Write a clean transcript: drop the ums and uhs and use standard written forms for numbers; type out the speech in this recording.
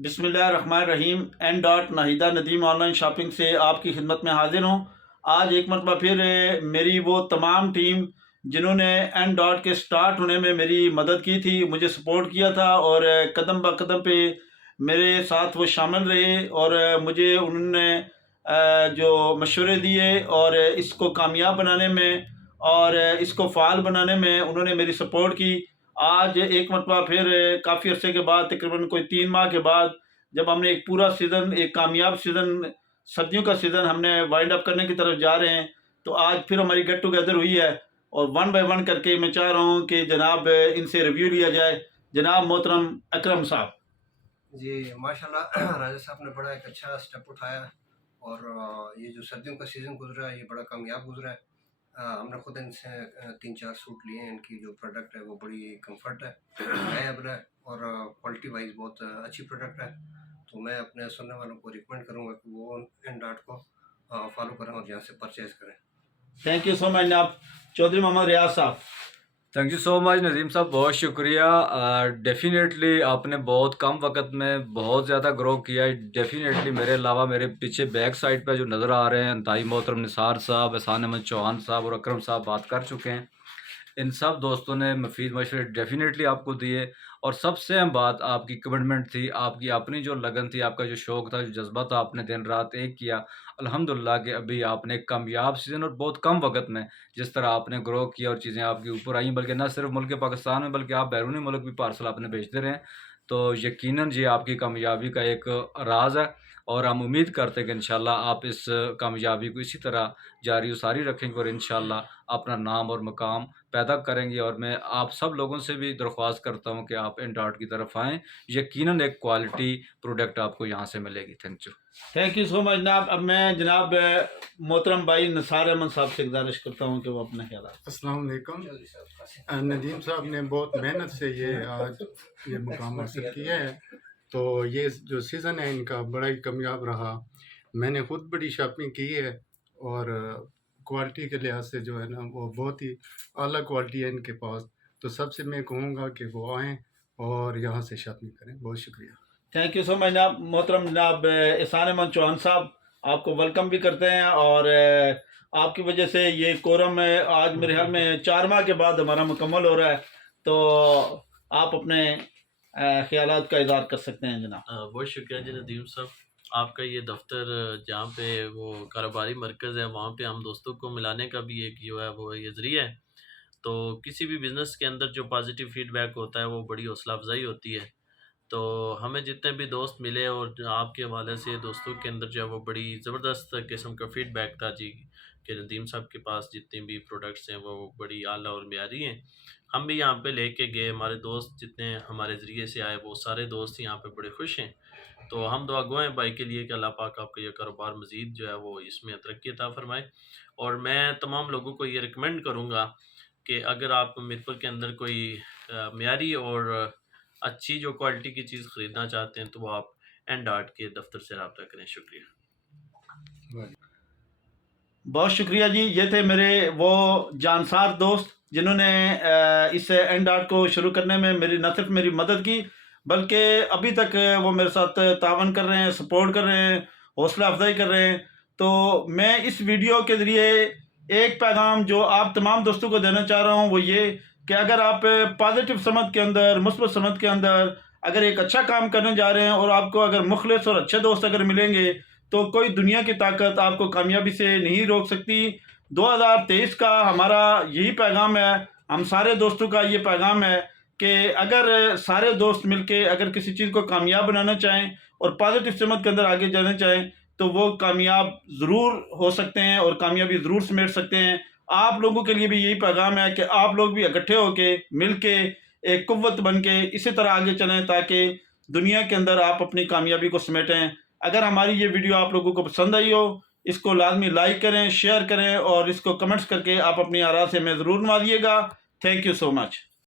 बिस्मिल्लाहिर्रहमानिर्रहीम। N dot Nahida Nadeem online shopping से आपकी खिदमत में हाजिर हूँ। आज एक मरतबा फिर मेरी वो तमाम टीम जिन्होंने एन डॉट के स्टार्ट होने में मेरी मदद की थी, मुझे सपोर्ट किया था और कदम ब कदम पे मेरे साथ वो शामिल रहे और मुझे उन्होंने जो मशवरे दिए और इसको कामयाब बनाने में और इसको फ़ाल बनाने में उन्होंने मेरी सपोर्ट की। आज एक मरतबा फिर काफ़ी अरसे के बाद, तकरीबन कोई 3 माह के बाद, जब हमने एक पूरा सीज़न, एक कामयाब सीज़न, सर्दियों का सीज़न हमने वाइंड अप करने की तरफ जा रहे हैं, तो आज फिर हमारी गेट टुगेदर हुई है और वन बाय वन करके मैं चाह रहा हूँ कि जनाब इनसे रिव्यू लिया जाए। जनाब मोहतरम अकरम साहब। जी माशाल्लाह राजा साहब ने बड़ा एक अच्छा स्टेप उठाया और ये जो सर्दियों का सीज़न गुजरा है ये बड़ा कामयाब गुजरा है। हमने खुद इनसे 3-4 सूट लिए हैं। इनकी जो प्रोडक्ट है वो बड़ी कंफर्ट है, रिलायबल है और क्वालिटी वाइज बहुत अच्छी प्रोडक्ट है। तो मैं अपने सुनने वालों को रिकमेंड करूँगा कि वो इन डॉट को फॉलो करें और यहाँ से परचेज़ करें। थैंक यू सो मच जनाब। चौधरी मोहम्मद रियाज साहब। Thank you so much Nadeem साहब, बहुत शुक्रिया। डेफिनेटली आपने बहुत कम वक्त में बहुत ज़्यादा ग्रो किया है। डेफिनेटली मेरे अलावा मेरे पीछे बैक साइड पे जो नज़र आ रहे हैं, इंतहाई मोहतरम निसार साहब, एहसान अहमद चौहान साहब और अकरम साहब बात कर चुके हैं। इन सब दोस्तों ने मुफीद मशवरे डेफिनेटली आपको दिए और सबसे अहम बात आपकी कमिटमेंट थी, आपकी अपनी जो लगन थी, आपका जो शौक़ था, जो जज्बा था, आपने दिन रात एक किया। अल्हम्दुलिल्लाह कि अभी आपने एक कामयाब सीज़न और बहुत कम वक्त में जिस तरह आपने ग्रो किया और चीज़ें आपके ऊपर आई, बल्कि न सिर्फ मुल्क पाकिस्तान में बल्कि आप बैरूनी मुल्क भी पार्सल आपने भेजते रहे। तो यकीनन ये आपकी कामयाबी का एक राज है और हम उम्मीद करते हैं कि इंशाल्लाह आप इस कामयाबी को इसी तरह जारी सारी रखेंगे और इंशाल्लाह अपना नाम और मकाम पैदा करेंगे। और मैं आप सब लोगों से भी दरख्वास्त करता हूं कि आप इन डॉट की तरफ आएँ। यकीनन एक क्वालिटी प्रोडक्ट आपको यहाँ से मिलेगी। थैंक यू सो मच जनाब। अब मैं जनाब मोहतरम भाई निसार अहमद साहब से गुजारिश करता हूँ कि वो अपने ख्याल। अस्सलाम वालेकुम। नदीम साहब ने बहुत मेहनत से आज ये मुकाम हासिल किया है। तो ये जो सीज़न है इनका बड़ा ही कामयाब रहा। मैंने खुद बड़ी शॉपिंग की है और क्वालिटी के लिहाज से जो है ना वो बहुत ही आला क्वालिटी है इनके पास। तो सबसे मैं कहूँगा कि वो आएँ और यहाँ से शॉपिंग करें। बहुत शुक्रिया। थैंक यू सो मच जनाब। मोहतरम जनाब एहसान अहमद चौहान साहब, आपको वेलकम भी करते हैं और आपकी वजह से ये कोरम आज मेरे ख्याल में 4 माह के बाद हमारा मुकम्मल हो रहा है। तो आप अपने ख्यालात का इज़हार कर सकते हैं जनाब। बहुत शुक्रिया जी नदीम साहब। आपका ये दफ्तर जहाँ पे वो कारोबारी मरकज़ है वहाँ पे हम दोस्तों को मिलाने का भी एक जो है वो ये ज़रिया है। तो किसी भी बिज़नेस के अंदर जो पॉजिटिव फीडबैक होता है वो बड़ी हौसला अफजाई होती है। तो हमें जितने भी दोस्त मिले और आपके हवाले से दोस्तों के अंदर जो है वो बड़ी ज़बरदस्त किस्म का फ़ीडबैक था जी कि नदीम साहब के पास जितने भी प्रोडक्ट्स हैं वो बड़ी आला और म्यारी हैं। हम भी यहाँ पे लेके गए, हमारे दोस्त जितने हमारे ज़रिए से आए वो सारे दोस्त यहाँ पे बड़े खुश हैं। तो हम दुआ गो हैं भाई के लिए कि अल्लाह पाक आपका ये कारोबार मज़ीद जो है वो इसमें तरक्की अता फ़रमाए। और मैं तमाम लोगों को ये रिकमेंड करूँगा कि अगर आप मीरपुर के अंदर कोई म्यारी और अच्छी जो क्वालिटी की चीज़ ख़रीदना चाहते हैं तो वो आप एन डॉट के दफ्तर से रब्ता करें। शुक्रिया। बहुत शुक्रिया जी। ये थे मेरे वो जानसार दोस्त जिन्होंने इस एन डॉट को शुरू करने में मेरी न सिर्फ मेरी मदद की बल्कि अभी तक वो मेरे साथ तावन कर रहे हैं, सपोर्ट कर रहे हैं, हौसला अफजाई कर रहे हैं। तो मैं इस वीडियो के ज़रिए एक पैगाम जो आप तमाम दोस्तों को देना चाह रहा हूँ वो ये कि अगर आप पॉजिटिव समत के अंदर, मुस्बत समत के अंदर अगर एक अच्छा काम करने जा रहे हैं और आपको अगर मुखलिस और अच्छे दोस्त अगर मिलेंगे तो कोई दुनिया की ताकत आपको कामयाबी से नहीं रोक सकती। 2023 का हमारा यही पैगाम है, हम सारे दोस्तों का ये पैगाम है कि अगर सारे दोस्त मिलके अगर किसी चीज़ को कामयाब बनाना चाहें और पॉजिटिव समत के अंदर आगे जाना चाहें तो वो कामयाब ज़रूर हो सकते हैं और कामयाबी ज़रूर समेट सकते हैं। आप लोगों के लिए भी यही पैगाम है कि आप लोग भी इकट्ठे होके मिलके एक कुव्वत बन के इसी तरह आगे चलें ताकि दुनिया के अंदर आप अपनी कामयाबी को समेटें। अगर हमारी ये वीडियो आप लोगों को पसंद आई हो, इसको लाजमी लाइक करें, शेयर करें और इसको कमेंट्स करके आप अपनी आरा से हमें ज़रूर नवाजिएगा। Thank you so much.